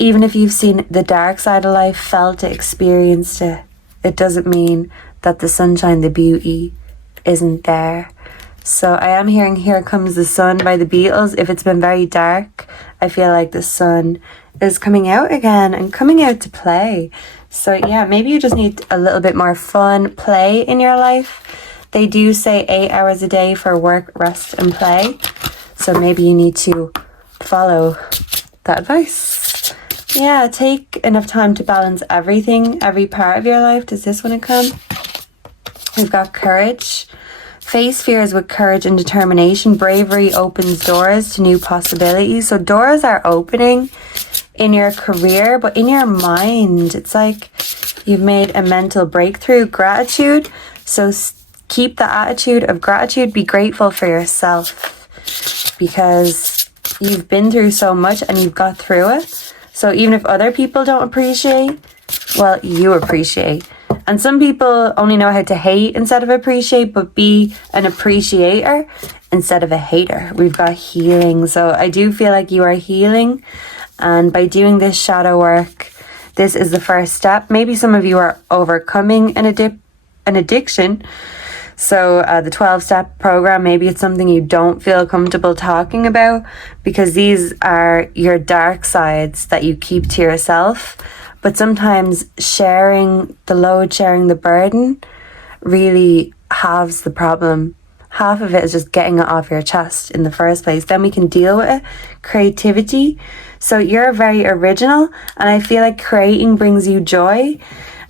even if you've seen the dark side of life, felt it, experienced it, it doesn't mean that the sunshine, the beauty isn't there. So I am hearing Here Comes the Sun by the Beatles. If it's been very dark, I feel like the sun is coming out again and coming out to play. So yeah, maybe you just need a little bit more fun, play in your life. They do say 8 hours a day for work, rest and play. So maybe you need to follow that advice. Yeah, take enough time to balance everything, every part of your life. Does this want to come? We've got courage. Face fears with courage and determination. Bravery opens doors to new possibilities. So doors are opening in your career, but in your mind, it's like you've made a mental breakthrough. Gratitude. So keep the attitude of gratitude. Be grateful for yourself because you've been through so much and you've got through it. So even if other people don't appreciate, well, you appreciate. And some people only know how to hate instead of appreciate, but be an appreciator instead of a hater. We've got healing. So I do feel like you are healing. And by doing this shadow work, this is the first step. Maybe some of you are overcoming an addiction. So the 12-step program, maybe it's something you don't feel comfortable talking about because these are your dark sides that you keep to yourself. But sometimes sharing the load, sharing the burden really halves the problem. Half of it is just getting it off your chest in the first place. Then we can deal with it. Creativity. So you're very original and I feel like creating brings you joy.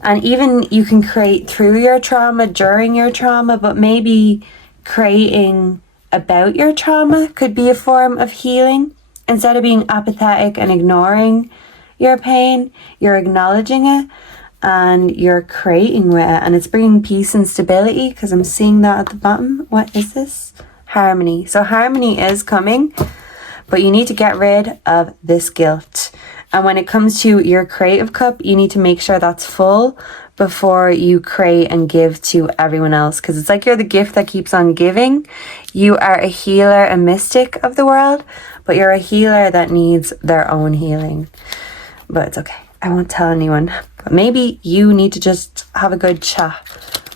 And even you can create through your trauma, during your trauma, but maybe creating about your trauma could be a form of healing. Instead of being apathetic and ignoring your pain, you're acknowledging it and you're creating with it, and it's bringing peace and stability because I'm seeing that at the bottom. What is this? Harmony. So harmony is coming, but you need to get rid of this guilt. And when it comes to your creative cup, you need to make sure that's full before you create and give to everyone else, because it's like you're the gift that keeps on giving. You are a healer, a mystic of the world, but you're a healer that needs their own healing. But it's okay. I won't tell anyone. But maybe you need to just have a good chat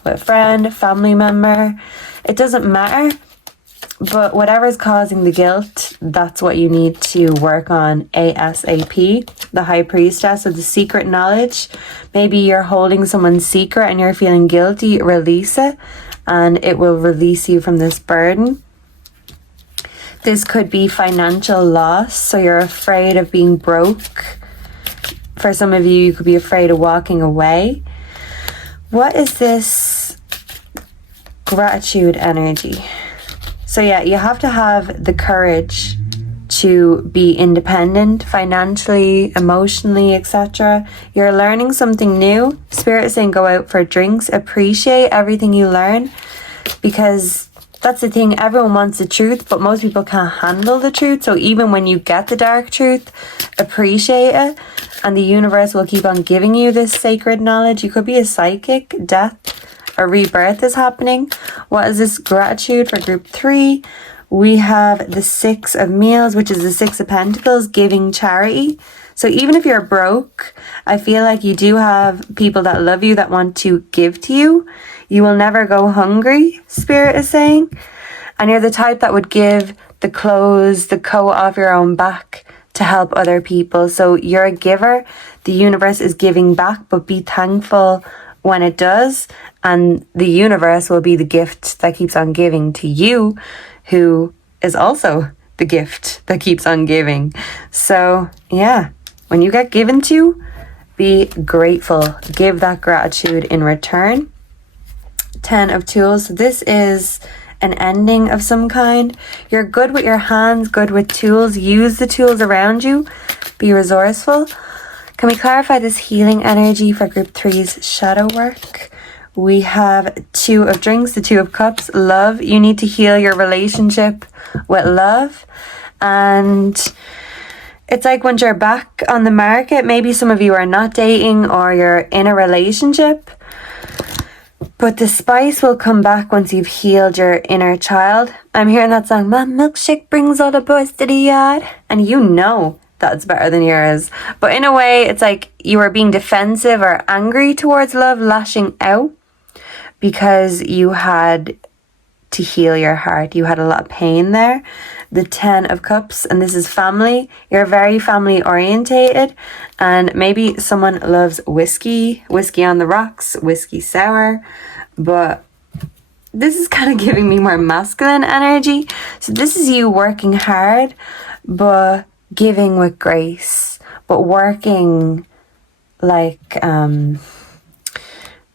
with a friend, family member. It doesn't matter. But whatever's causing the guilt, that's what you need to work on ASAP. The High Priestess of the secret knowledge. Maybe you're holding someone's secret and you're feeling guilty. Release it and it will release you from this burden. This could be financial loss. So you're afraid of being broke. For some of you, you could be afraid of walking away. What is this gratitude energy? So yeah, you have to have the courage to be independent financially, emotionally, etc. You're learning something new. Spirit is saying go out for drinks. Appreciate everything you learn, because that's the thing. Everyone wants the truth, but most people can't handle the truth. So even when you get the dark truth, appreciate it. And the universe will keep on giving you this sacred knowledge. You could be a psychic. Death or rebirth is happening. What is this gratitude for group 3? We have the 6 of meals, which is the 6 of pentacles, giving charity. So even if you're broke, I feel like you do have people that love you that want to give to you. You will never go hungry, Spirit is saying. And you're the type that would give the clothes, the coat off your own back to help other people. So you're a giver. The universe is giving back, but be thankful when it does. And the universe will be the gift that keeps on giving to you, who is also the gift that keeps on giving. So yeah, when you get given to, be grateful. Give that gratitude in return. 10 of tools. So this is an ending of some kind. You're good with your hands, good with tools. Use the tools around you. Be resourceful. Can we clarify this healing energy for group 3's shadow work? We have 2 of drinks, the 2 of cups. Love. You need to heal your relationship with love. And it's like once you're back on the market, maybe some of you are not dating or you're in a relationship, but the spice will come back once you've healed your inner child. I'm hearing that song, my milkshake brings all the boys to the yard. And you know that's better than yours. But in a way, it's like you are being defensive or angry towards love, lashing out because you had to heal your heart. You had a lot of pain there. The 10 of cups, and this is family. You're very family orientated, and maybe someone loves whiskey on the rocks, whiskey sour, but this is kind of giving me more masculine energy. So this is you working hard, but giving with grace, but working like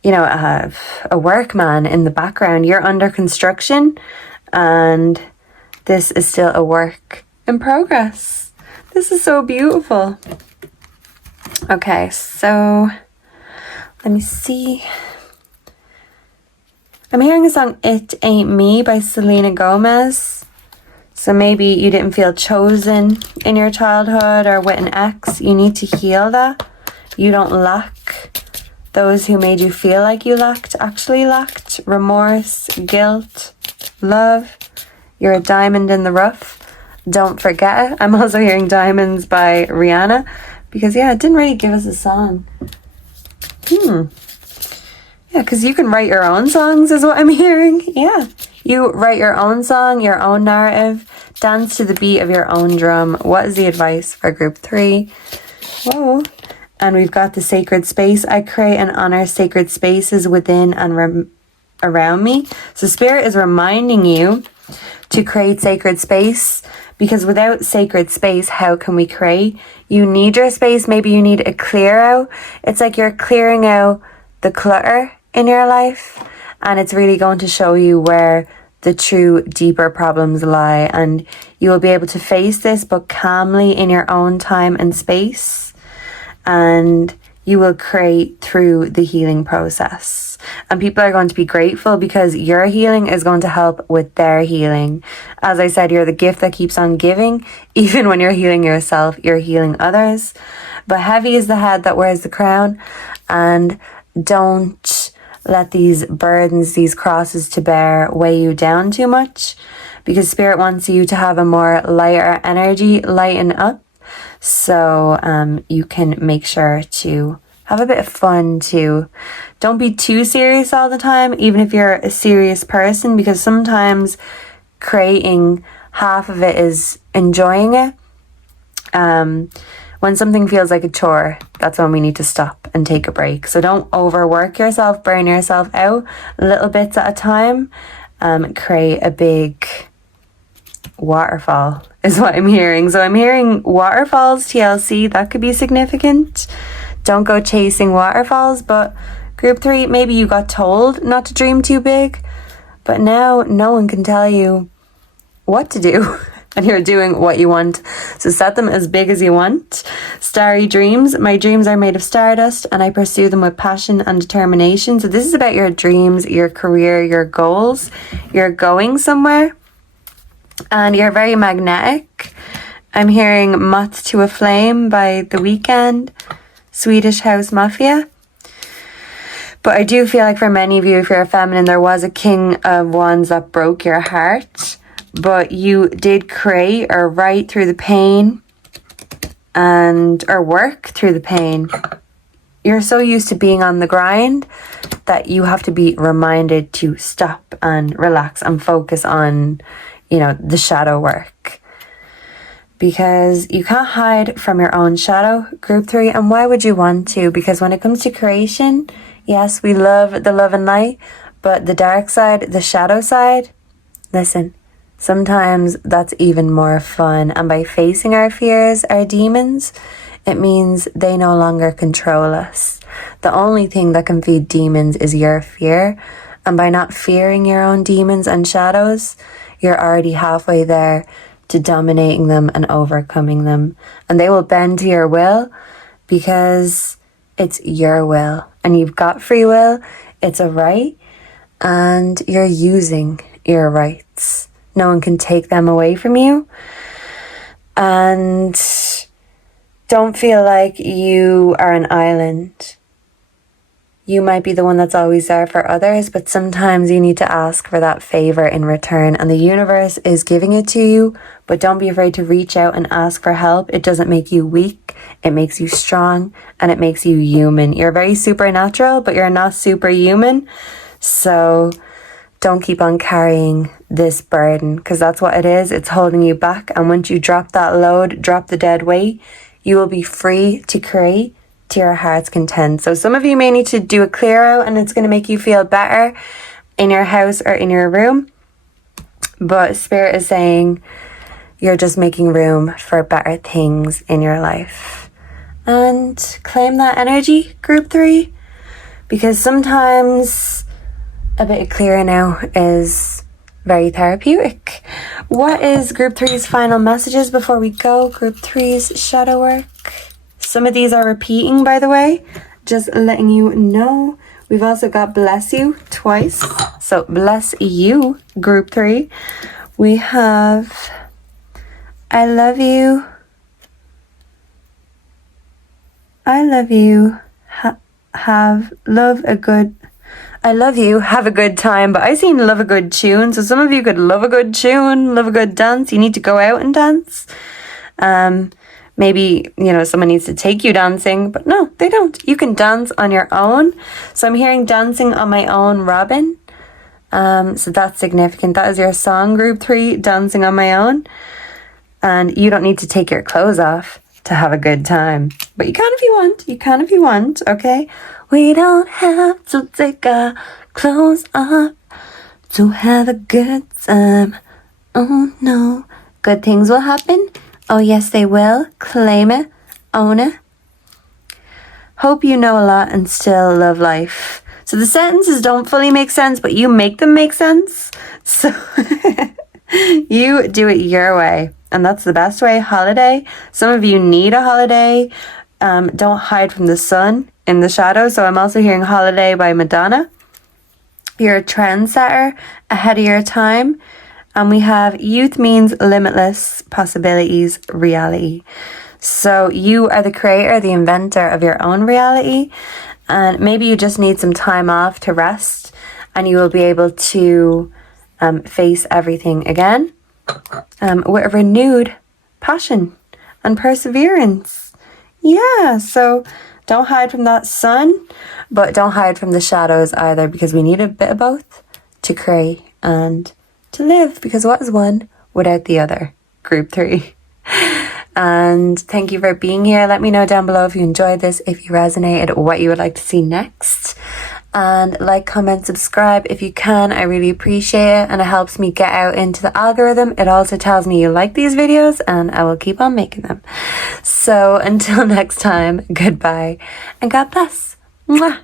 a workman in the background. You're under construction and this is still a work in progress. This is so beautiful. Okay, so let me see. I'm hearing the song It Ain't Me by Selena Gomez. So maybe you didn't feel chosen in your childhood or with an ex. You need to heal that. You don't lack. Those who made you feel like you lacked actually lacked. Remorse, guilt, love. You're a diamond in the rough. Don't forget it. I'm also hearing Diamonds by Rihanna. Because, it didn't really give us a song. Yeah, because you can write your own songs is what I'm hearing. Yeah. You write your own song, your own narrative. Dance to the beat of your own drum. What is the advice for group 3? Whoa. And we've got the sacred space. I create and honor sacred spaces within and around me. So Spirit is reminding you to create sacred space, because without sacred space, how can we create? You need your space. Maybe you need a clear out. It's like you're clearing out the clutter in your life, and it's really going to show you where the true deeper problems lie, and you will be able to face this but calmly in your own time and space, and you will create through the healing process. And people are going to be grateful because your healing is going to help with their healing. As I said, you're the gift that keeps on giving. Even when you're healing yourself, you're healing others. But heavy is the head that wears the crown. And don't let these burdens, these crosses to bear, weigh you down too much. Because Spirit wants you to have a more lighter energy, lighten up. So you can make sure to have a bit of fun too. Don't be too serious all the time, even if you're a serious person, because sometimes creating, half of it is enjoying it. When something feels like a chore, that's when we need to stop and take a break. So don't overwork yourself, burn yourself out, little bits at a time. Create a big waterfall is what I'm hearing. So I'm hearing waterfalls, TLC, that could be significant. Don't go chasing waterfalls. But group 3, maybe you got told not to dream too big, but now no one can tell you what to do. And you're doing what you want. So set them as big as you want. Starry dreams. My dreams are made of stardust and I pursue them with passion and determination. So this is about your dreams, your career, your goals. You're going somewhere and you're very magnetic. I'm hearing Moth to a Flame by The Weeknd, Swedish House Mafia. But I do feel like for many of you, if you're a feminine, there was a King of Wands that broke your heart. But you did create or write through the pain or work through the pain. You're so used to being on the grind that you have to be reminded to stop and relax and focus on, the shadow work. Because you can't hide from your own shadow, group 3. And why would you want to? Because when it comes to creation, yes, we love the love and light, but the dark side, the shadow side, listen. Sometimes that's even more fun. And by facing our fears, our demons, it means they no longer control us. The only thing that can feed demons is your fear. And by not fearing your own demons and shadows, you're already halfway there to dominating them and overcoming them. And they will bend to your will because it's your will. And you've got free will. It's a right. And you're using your rights. No one can take them away from you. And don't feel like you are an island. You might be the one that's always there for others, but sometimes you need to ask for that favor in return. And the universe is giving it to you, but don't be afraid to reach out and ask for help. It doesn't make you weak. It makes you strong and it makes you human. You're very supernatural, but you're not superhuman. So don't keep on carrying this burden, because that's what it is. It's holding you back. And once you drop that load, drop the dead weight, you will be free to create to your heart's content. So some of you may need to do a clear out and it's going to make you feel better in your house or in your room. But Spirit is saying you're just making room for better things in your life. And claim that energy, group 3. because sometimes a bit of clearing out is very therapeutic. What is group 3's final messages before we go? Group 3's shadow work. Some of these are repeating, by the way, just letting you know. We've also got bless you twice, so bless you, group 3. We have I love you, have a good time, but I seen love a good tune, so some of you could love a good tune, love a good dance. You need to go out and dance. Maybe, someone needs to take you dancing, but no, they don't. You can dance on your own. So I'm hearing dancing on my own, Robin. So that's significant. That is your song, group 3, dancing on my own. And you don't need to take your clothes off to have a good time. But you can if you want. Okay? We don't have to take our clothes off to have a good time. Oh no. Good things will happen. Oh yes, they will. Claim it. Own it. Hope you know a lot and still love life. So the sentences don't fully make sense, but you make them make sense. So you do it your way. And that's the best way. Holiday. Some of you need a holiday. Don't hide from the sun in the shadow. So I'm also hearing Holiday by Madonna. You're a trendsetter, ahead of your time. And we have youth means limitless possibilities, reality. So you are the creator, the inventor of your own reality. And maybe you just need some time off to rest. And you will be able to face everything again with a renewed passion and perseverance. Yeah, so don't hide from that sun, but don't hide from the shadows either, because we need a bit of both to create and to live, because what is one without the other? Group 3. And thank you for being here. Let me know down below if you enjoyed this, if you resonated, what you would like to see next. And like, comment, subscribe if you can. I really appreciate it, and it helps me get out into the algorithm. It also tells me you like these videos, and I will keep on making them. So until next time, goodbye and God bless. Mwah.